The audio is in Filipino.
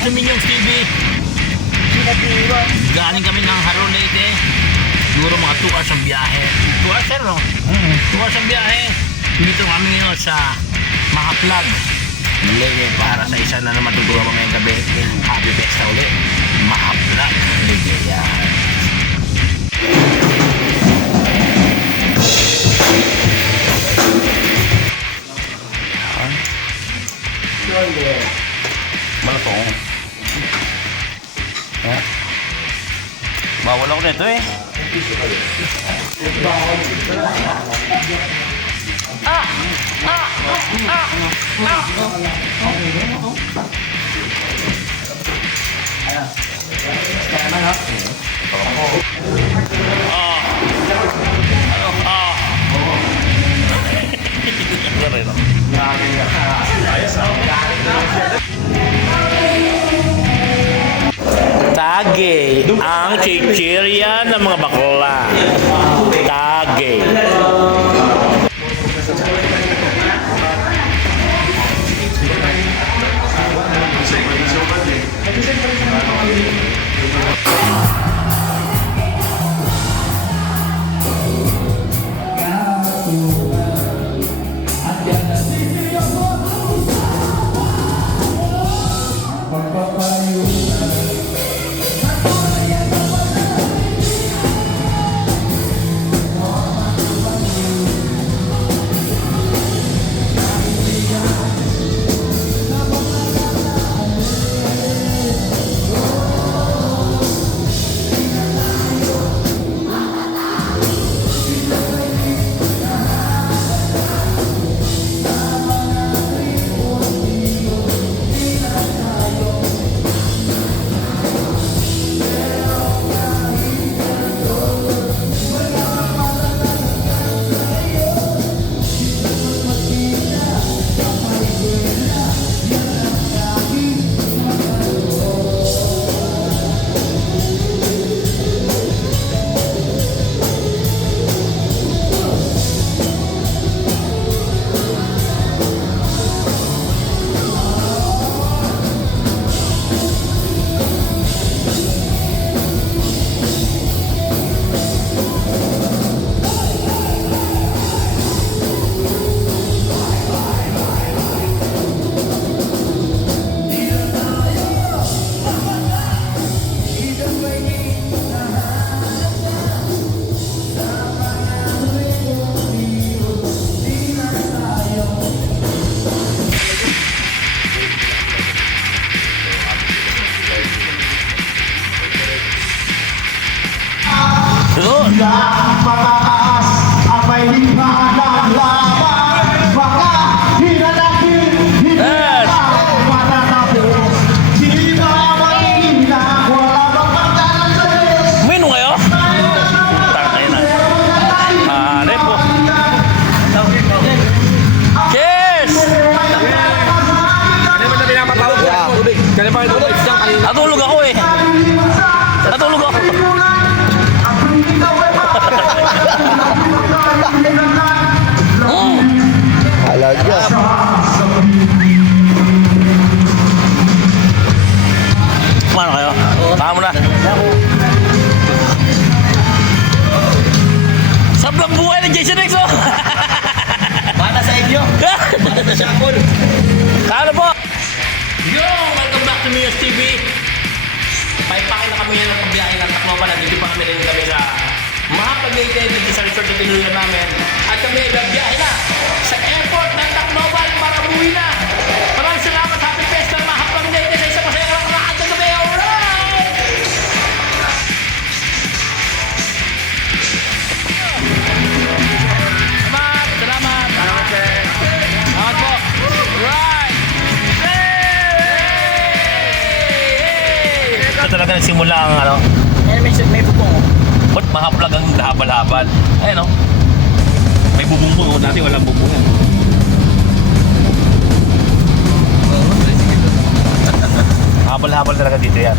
to Minyong TV. Galing kami ng Haron Leyte. Siguro mga 2 hours ang biyahe. 2 hours sir, no? 2 hours ang biyahe. Dito kami ngayon sa Mahaplag. Lege para sa isa na naman tuturo ko ngayong gabi. Happy Fiesta ulit. Mahaplag. Lege yan. Malatong. Bawal ako nito eh. Tage ang chichirya ng mga bakla. Tage. Mataas ang may likha ng laban. Mga hinanapin, hinanapin, matatapos. Di ba mag-iina, wala bang pagkakasalis? Mino kayo? Takay na. Repo. Cheers! Ano ba na pinapatawag ko? Tubig. Kaya pa tubig dyan kanina. Natulog ako eh. Natulog ako. Alaga. Paano kayo? Tama mo na. Sablang buhay ng Jason X oh! Bata sa inyo. Bata sa Shakol. Kano po? Yo! Welcome back to Minyong TV. Paipakin na kami ng pagbiyahe ng Tacloban. Nandito pa kami rin kami sa Mahaplag Leyte dito sa resort na tinuloy namin. At kami ay biyahe na sa airport ng Tacloban para umuwi na. Maraming salamat. Happy Fiesta Mahaplag Leyte sa isang masayang lakad na gabi. Alright! Salamat! Salamat sir! Salamat po! Right! Ito talaga nagsimula ang ano. May bubong. Ba't mahaplag ang habal-habal? Ayun o. May bubong po. Dati walang bubong yan. Habal-habal talaga dito yan.